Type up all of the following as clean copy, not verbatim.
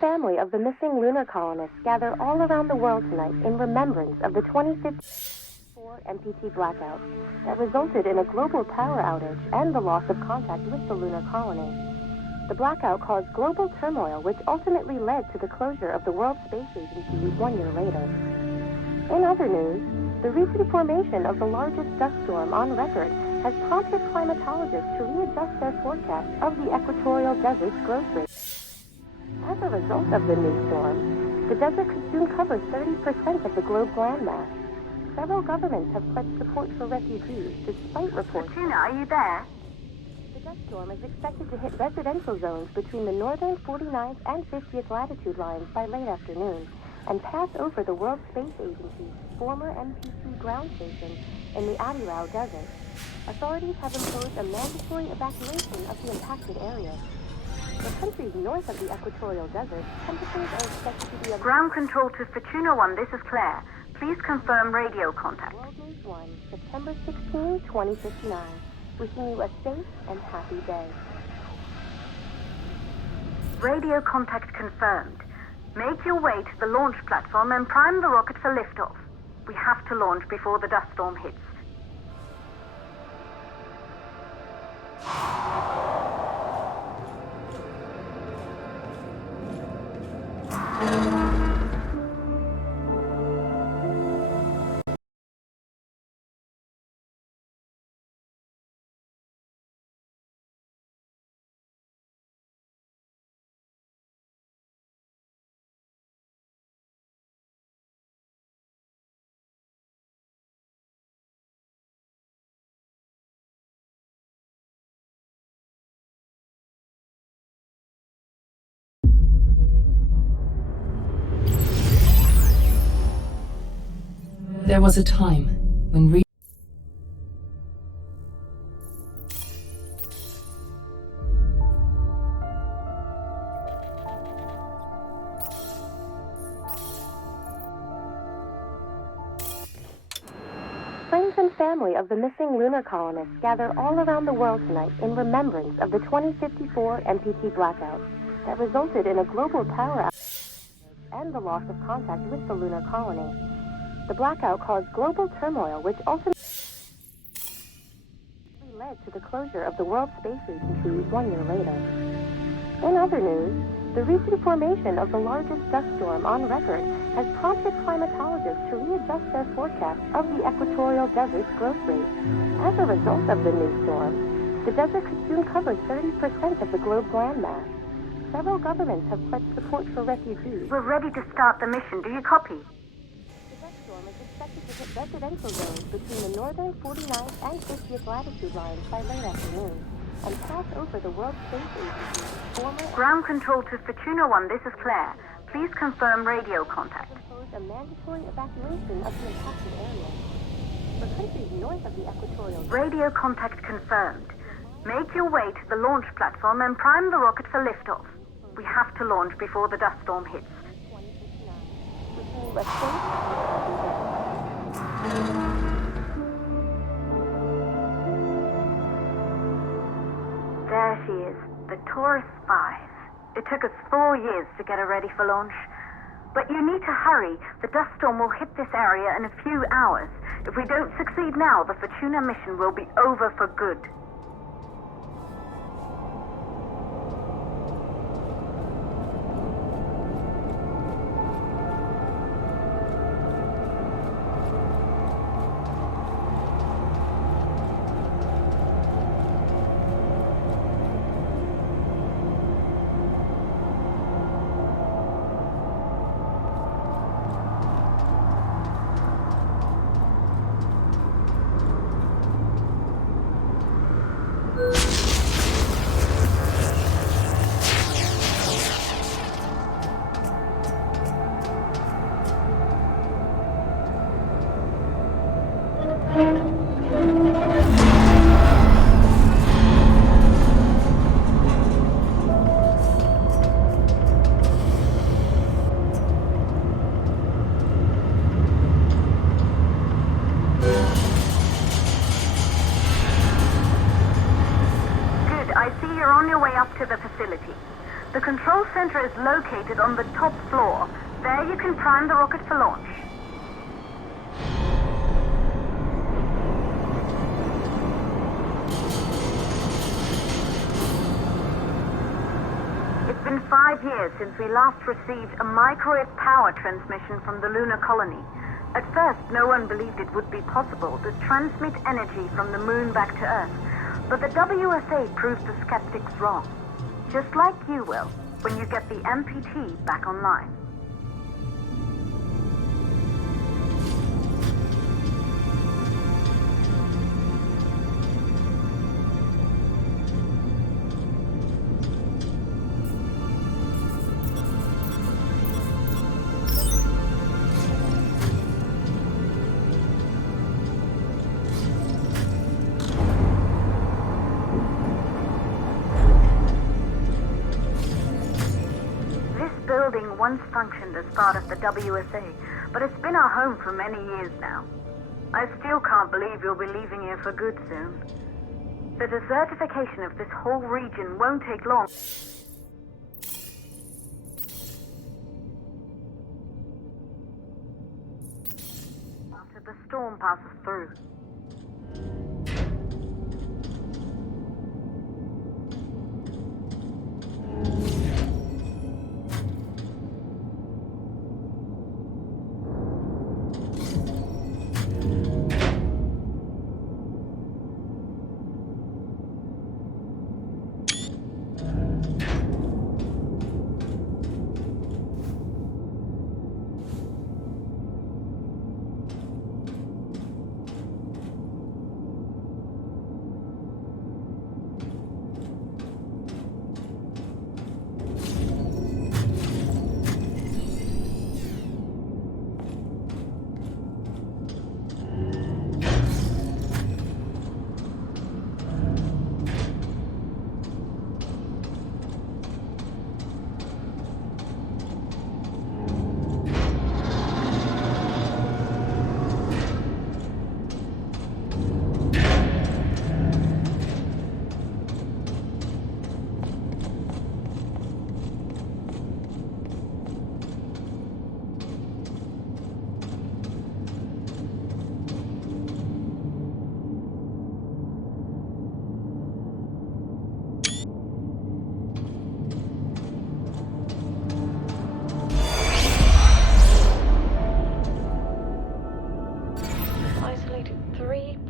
family of the missing lunar colonists gather all around the world tonight in remembrance of the 2054 MPT blackout that resulted in a global power outage and the loss of contact with the lunar colony. The blackout caused global turmoil, which ultimately led to the closure of the World Space Agency 1 year later. In other news, the recent formation of the largest dust storm on record has prompted climatologists to readjust their forecast of the equatorial desert's growth rate. As a result of the new storm, the desert could soon cover 30% of the globe's landmass. Several governments have pledged support for refugees, despite reports. Fortuna, are you there? The dust storm is expected to hit residential zones between the northern 49th and 50th latitude lines by late afternoon and pass over the World Space Agency's former MPT ground station in the Adirau Desert. Authorities have imposed a mandatory evacuation of the impacted area. For countries north of the equatorial desert, temperatures are expected to be... Ground control to Fortuna 1, this is Claire. Please confirm radio contact. World News 1, September 16, 2059. Wishing you a safe and happy day. Radio contact confirmed. Make your way to the launch platform and prime the rocket for liftoff. We have to launch before the dust storm hits. There was a time when Friends and family of the missing lunar colonists gather all around the world tonight in remembrance of the 2054 MPT blackout that resulted in a global power outage and the loss of contact with the lunar colony. The blackout caused global turmoil, which ultimately led to the closure of the World Space Agency 1 year later. In other news, the recent formation of the largest dust storm on record has prompted climatologists to readjust their forecast of the equatorial desert's growth rate. As a result of the new storm, the desert could soon cover 30% of the globe's landmass. Several governments have pledged support for refugees. We're ready to start the mission. Do you copy? Expected to hit residential zones between the northern 49th and 50th latitude lines by late afternoon and pass over the World Space Agency's former... Ground control to Fortuna 1, this is Claire. Please confirm radio contact. ...imposed a mandatory evacuation of the impacted area. For countries north of the equatorial... Radio contact confirmed. Make your way to the launch platform and prime the rocket for liftoff. We have to launch before the dust storm hits. Wishing you a safe and happy day. There she is, the Taurus 5. It took us 4 years to get her ready for launch. But you need to hurry. The dust storm will hit this area in a few hours. If we don't succeed now, the Fortuna mission will be over for good. The control center is located on the top floor. There you can prime the rocket for launch. It's been 5 years since we last received a microwave power transmission from the lunar colony. At first, no one believed it would be possible to transmit energy from the moon back to Earth. But the WSA proved the skeptics wrong. Just like you will, when you get the MPT back online. Once functioned as part of the WSA, but it's been our home for many years now. I still can't believe you'll be leaving here for good soon. The desertification of this whole region won't take long. After the storm passes through.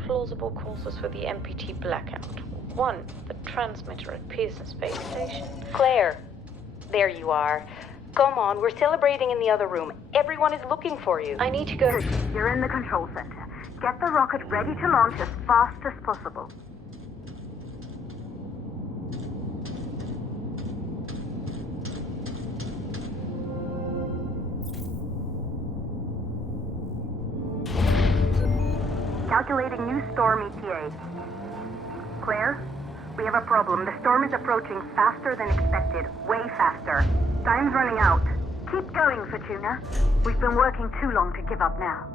Plausible causes for the MPT blackout. 1, the transmitter at Pearson Space Station. Claire, there you are. Come on, we're celebrating in the other room. Everyone is looking for you. I need to go. You're in the control center. Get the rocket ready to launch as fast as possible. Calculating new storm ETA. Claire, we have a problem. The storm is approaching faster than expected. Way faster. Time's running out. Keep going, Fortuna. We've been working too long to give up now.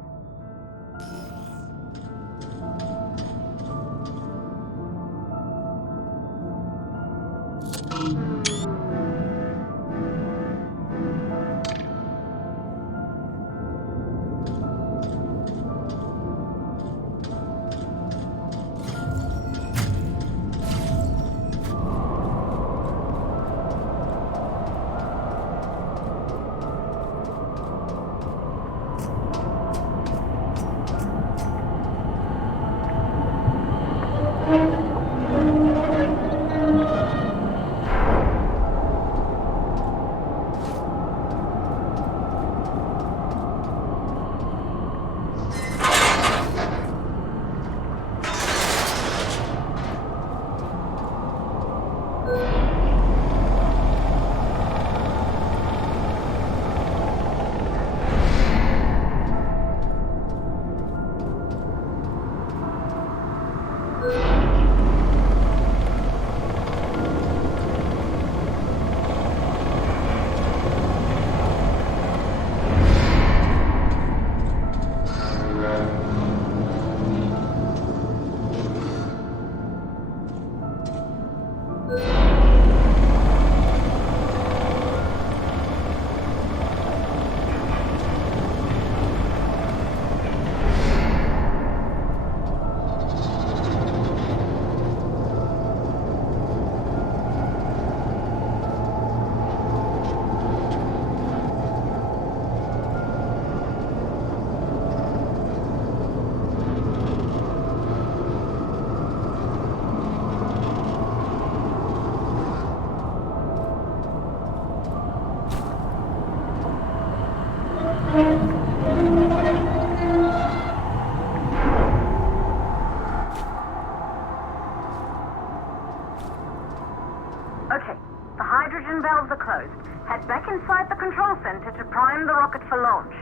Okay, the hydrogen valves are closed. Head back inside the control center to prime the rocket for launch.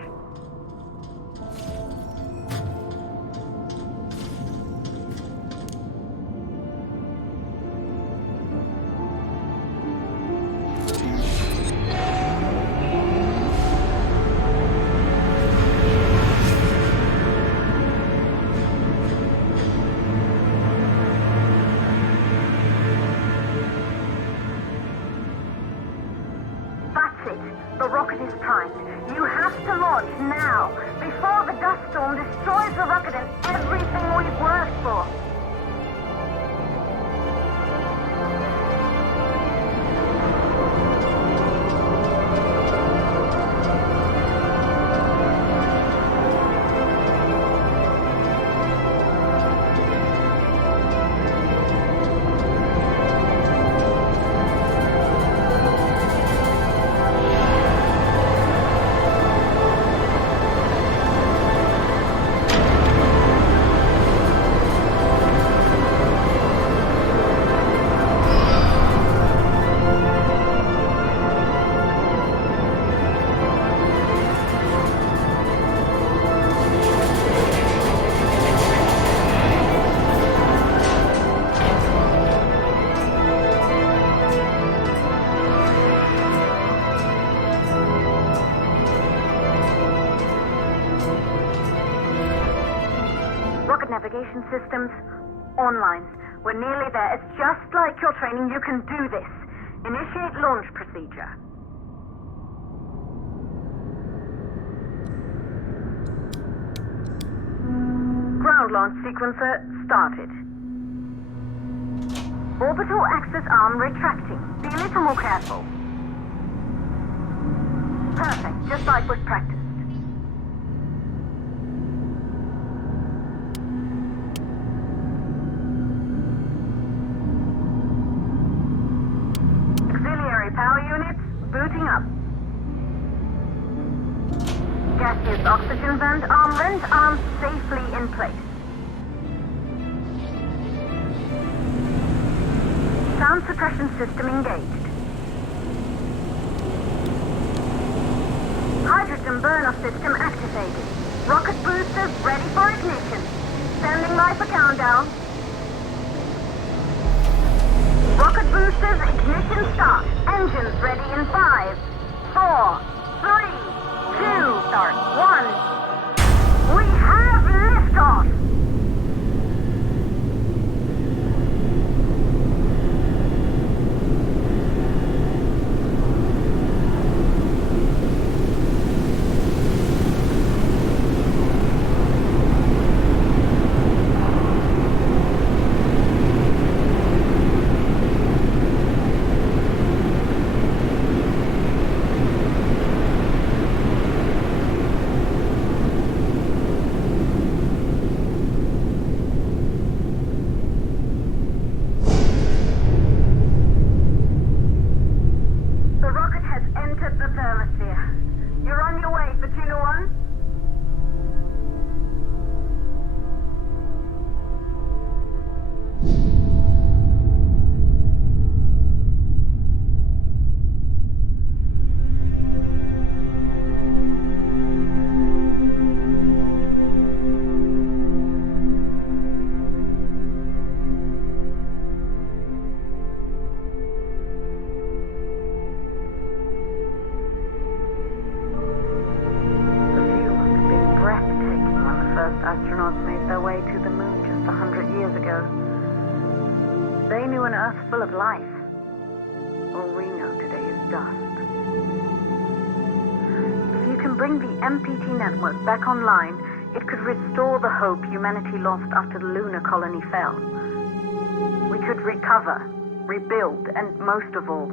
The rocket is primed. You have to launch now, before the dust storm destroys the rocket and everything we've worked for. Navigation systems online. We're nearly there. It's just like your training. You can do this. Initiate launch procedure. Ground launch sequencer started. Orbital axis arm retracting. Be a little more careful. Perfect, just like with practice. Power units booting up. Gaseous oxygen vent arm vent arms safely in place. Sound suppression system engaged. Hydrogen burn-off system activated. Rocket boosters ready for ignition. Standing by for countdown. Rocket boosters ignition start. Engines ready in 5, 4, 3, 2, start, 1. We have liftoff! Astronauts made their way to the moon just 100 years ago. They knew an Earth full of life. All we know today is dust. If you can bring the MPT network back online, it could restore the hope humanity lost after the lunar colony fell. We could recover, rebuild, and most of all,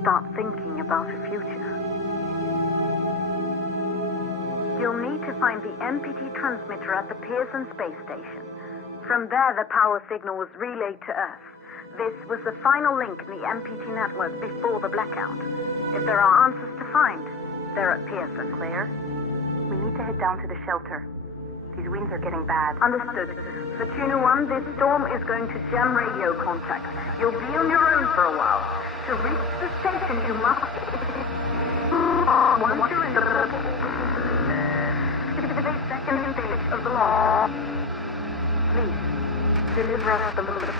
start thinking about a future. You'll need to find the MPT transmitter at the Pearson space station. From there, the power signal was relayed to Earth. This was the final link in the MPT network before the blackout. If there are answers to find, they're at Pearson. Clear? We need to head down to the shelter. The These winds are getting bad. Understood. Fortuna 1, this storm is going to jam radio contact. You'll be on your own for a while. To reach the station, you must... Once you're in the second stage of the launch, please, deliver us the moon.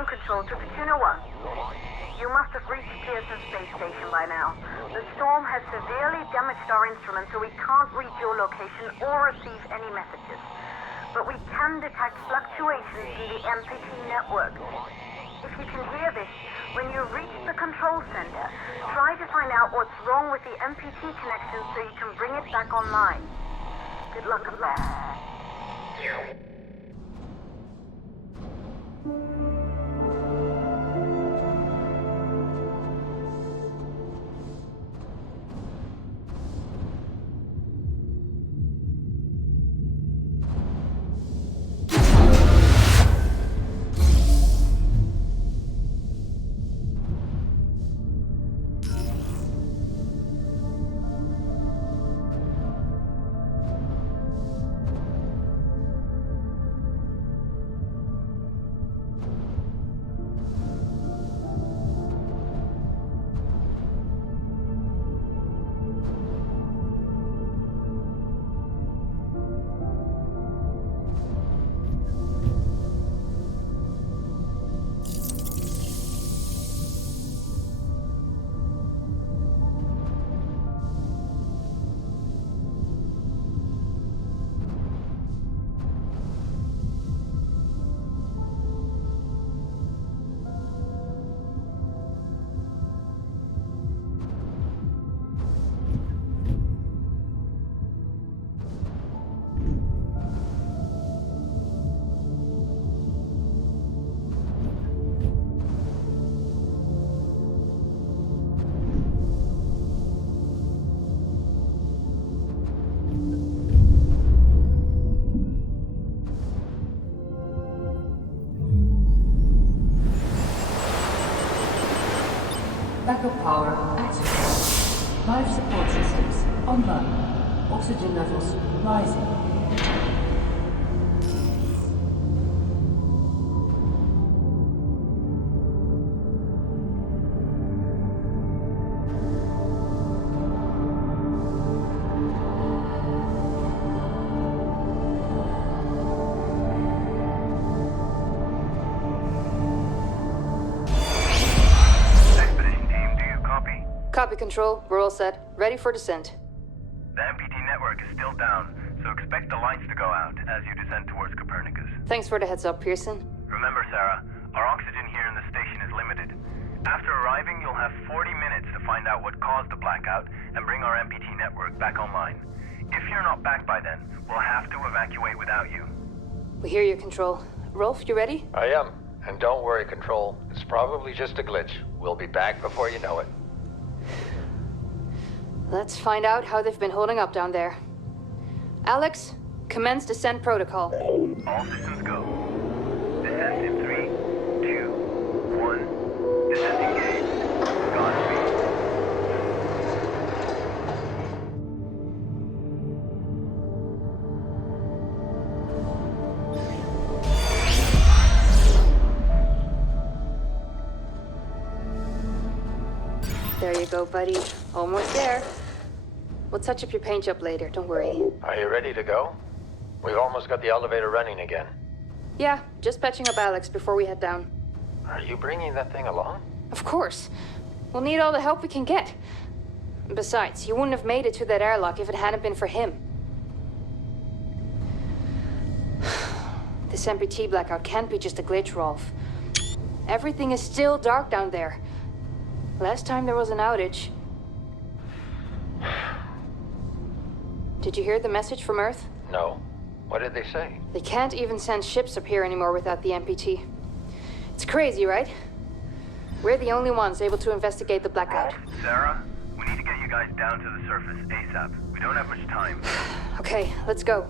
Control to Fortuna 1. You must have reached Pearson Space Station by now. The storm has severely damaged our instruments, so we can't reach your location or receive any messages. But we can detect fluctuations in the MPT network. If you can hear this, when you reach the control center, try to find out what's wrong with the MPT connection so you can bring it back online. Good luck with that. Backup power activated. Life support systems online. Oxygen levels rising. Copy, Control. We're all set. Ready for descent. The MPT network is still down, so expect the lights to go out as you descend towards Copernicus. Thanks for the heads up, Pearson. Remember, Sarah, our oxygen here in the station is limited. After arriving, you'll have 40 minutes to find out what caused the blackout and bring our MPT network back online. If you're not back by then, we'll have to evacuate without you. We hear you, Control. Rolf, you ready? I am. And don't worry, Control. It's probably just a glitch. We'll be back before you know it. Let's find out how they've been holding up down there. Alex, commence descent protocol. All systems go. Descent in 3, 2, 1. Descent engaged. Godspeed. There you go, buddy. Almost there. We'll touch up your paint job later, don't worry. Are you ready to go? We've almost got the elevator running again. Yeah, just patching up Alex before we head down. Are you bringing that thing along? Of course. We'll need all the help we can get. Besides, you wouldn't have made it to that airlock if it hadn't been for him. This MPT blackout can't be just a glitch, Rolf. Everything is still dark down there. Last time there was an outage. Did you hear the message from Earth? No. What did they say? They can't even send ships up here anymore without the MPT. It's crazy, right? We're the only ones able to investigate the blackout. Sarah, we need to get you guys down to the surface ASAP. We don't have much time. Okay, let's go.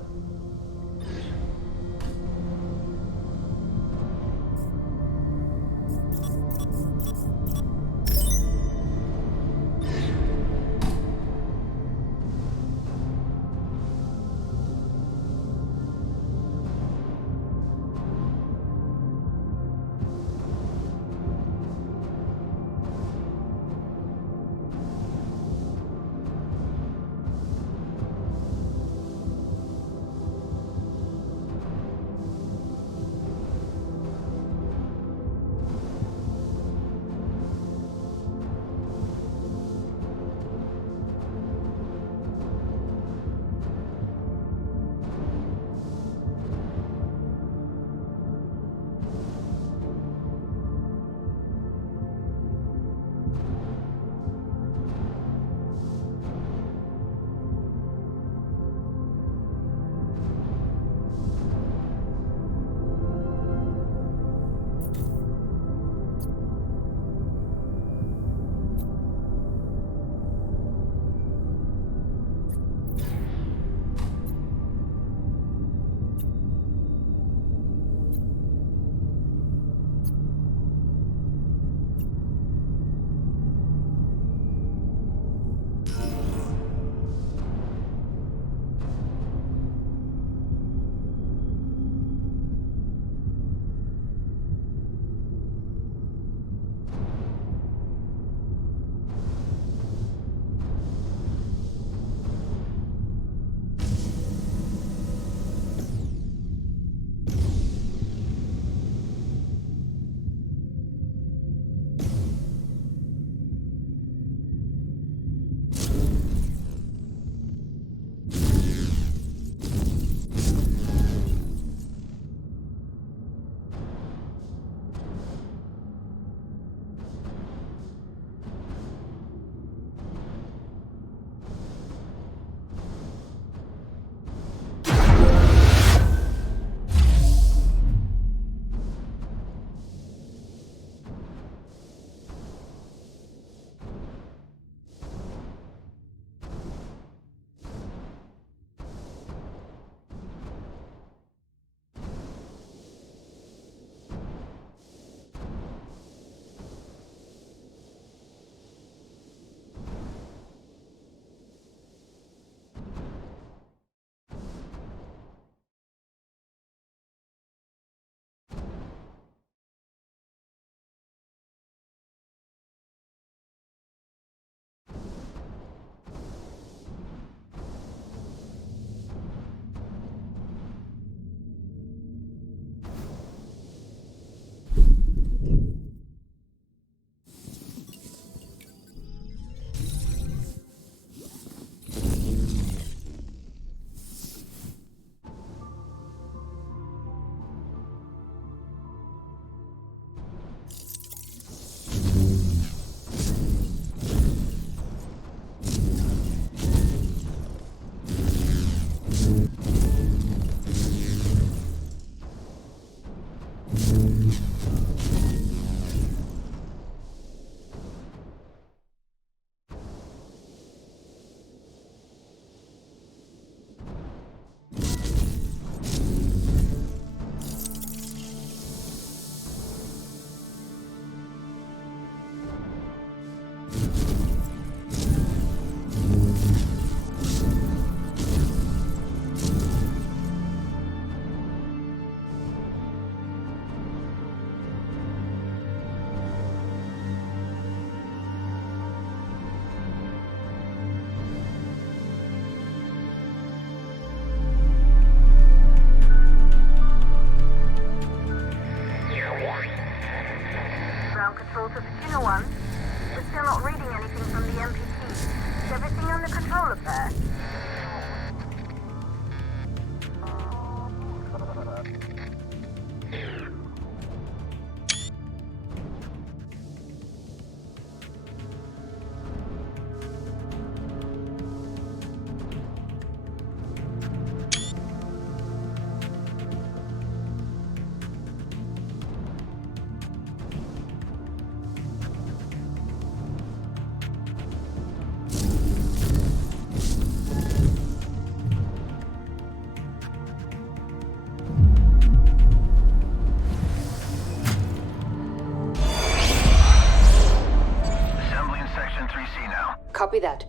Copy that.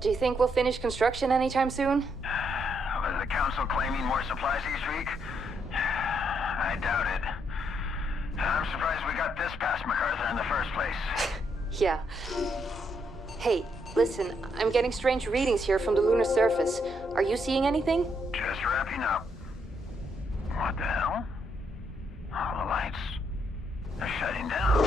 Do you think we'll finish construction anytime soon? Was the council claiming more supplies each week? I doubt it. I'm surprised we got this past MacArthur in the first place. Yeah. Hey, listen, I'm getting strange readings here from the lunar surface. Are you seeing anything? Just wrapping up. What the hell? All the lights are shutting down.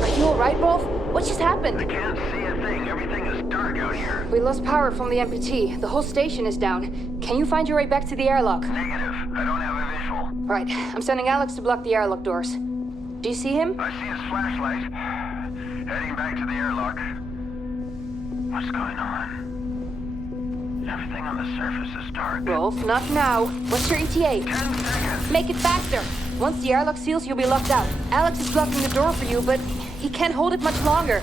Are you alright, Rolf? What just happened? I can't see a thing. Everything is dark out here. We lost power from the MPT. The whole station is down. Can you find your way back to the airlock? Negative. I don't have a visual. Right. I'm sending Alex to block the airlock doors. Do you see him? I see his flashlight. Heading back to the airlock. What's going on? Everything on the surface is dark. Rolf, not now. What's your ETA? 10 seconds. Make it faster. Once the airlock seals, you'll be locked out. Alex is blocking the door for you, but he can't hold it much longer.